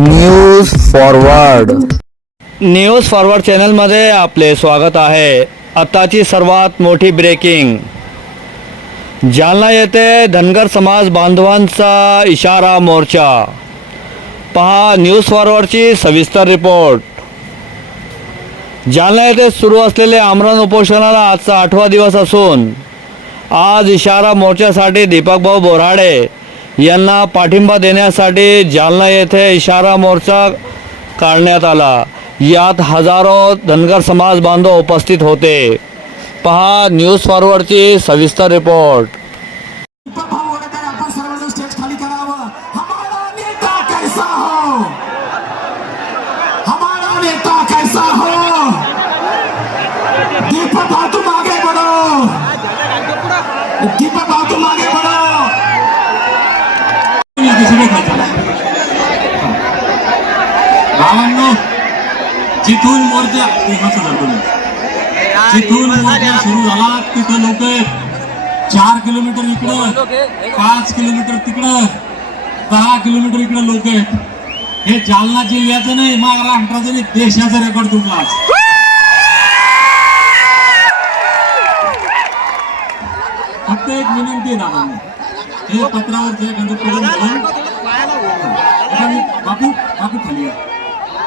News forward news forward चॅनलमध्ये आपले स्वागत आहे. आताची सर्वात मोठी ब्रेकिंग जालना येथे धनगर समाज बांधवांचा इशारा मोर्चा. पहा न्यूज फॉरवर्डची सविस्तर रिपोर्ट जालना येथे सुरू असलेले आमरण उपोषणाला आजचा आठवा दिवस असून आज इशारा मोर्चासाठी दीपकभाऊ बोराडे यांना पाठिंबा देण्यासाठी जालना येथे इशारा मोर्चा काढण्यात आला. यात हजारो धनगर समाज बांधव उपस्थित होते. पहा न्यूज फॉरवर्डची सविस्तर रिपोर्ट. जिथून मोर्चा देवाचं धरतो जिथून मोर्चा सुरू झाला तिथं लोक चार किलोमीटर इकडं पाच किलोमीटर तिकडं दहा किलोमीटर इकडं लोक आहेत. हे जालना जिल्ह्याचं नाही महाराष्ट्राचं नाही देशाचं रेकॉर्ड तुटला. फक्त एक विनंती आहे हे मी बापू बापू खाली या.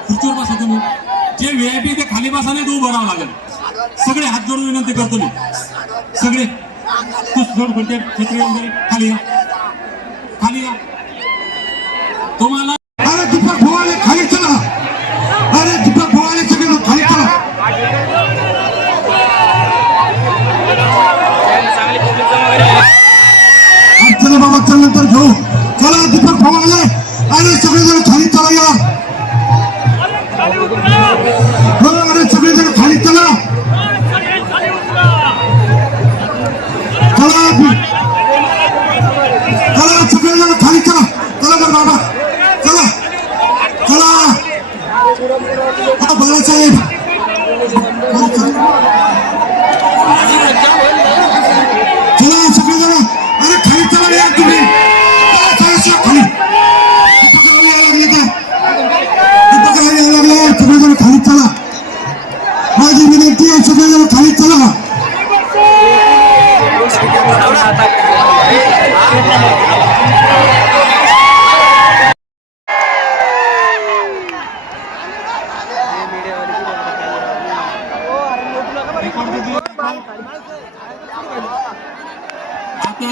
खुर्चीवर बसा तुम्ही. जे व्हीआयपी ते खाली बसाने तो उभं राहावं लागेल. सगळे हात जोडून विनंती करतो मी. सगळे. तू जोड खाली या. खाली या. तुम्हाला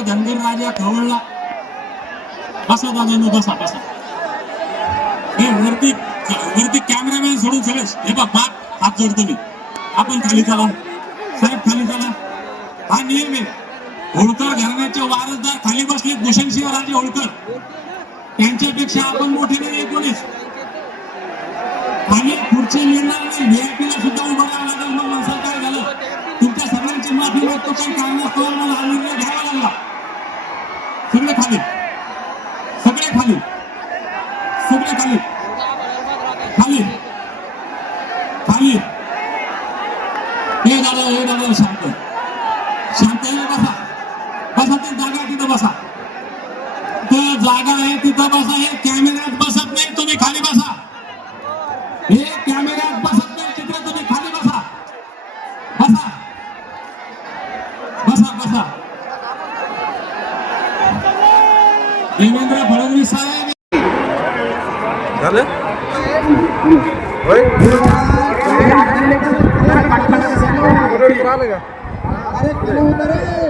धनगर राजा खवळला बसा दादा बसा बसा. हे वरती वरती कॅमेरामॅन सोडून सगळे हे बघ बाप हात जोडतो मी. आपण खाली चला. साहेब खाली चला. हा नियम आहे. होळकर घराण्याचे वारसदार खाली बसले भूषण शिवराजे होळकर. त्यांच्यापेक्षा आपण मोठे नाही कोणीच. आणि पुढचे निर्णय नाही सुद्धा उभं राहावं लागेल मग माणसाला काय झालं? तुमच्या सगळ्यांची माफी मागतो काही कारणास्तव मला हा निर्णय घ्यावा लागला. सगळे खाली. सगळे खाली. सगळे खाली. खाली हे दादा हे दादा शांत शांत आहे बसा बसा तिथं बसा. ते जागा आहे तिथं बसा. हे कॅमेऱ्यात बसत नाही तुम्ही खाली बसा. हे कॅमेऱ्यात बसत नाही तिकडे तुम्ही खाली बसा. बसा. बसा बसा. देवेंद्र फडणवीस साहेब.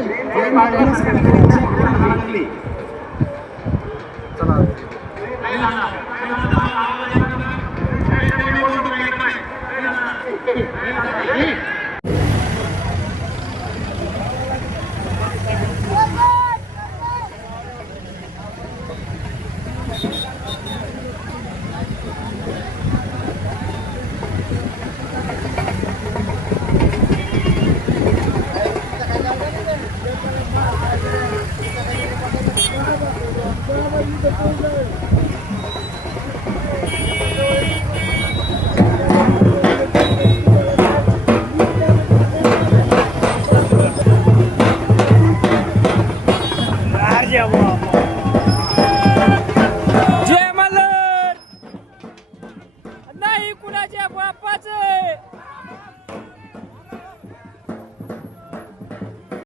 जय मल्हार Bravo, you're the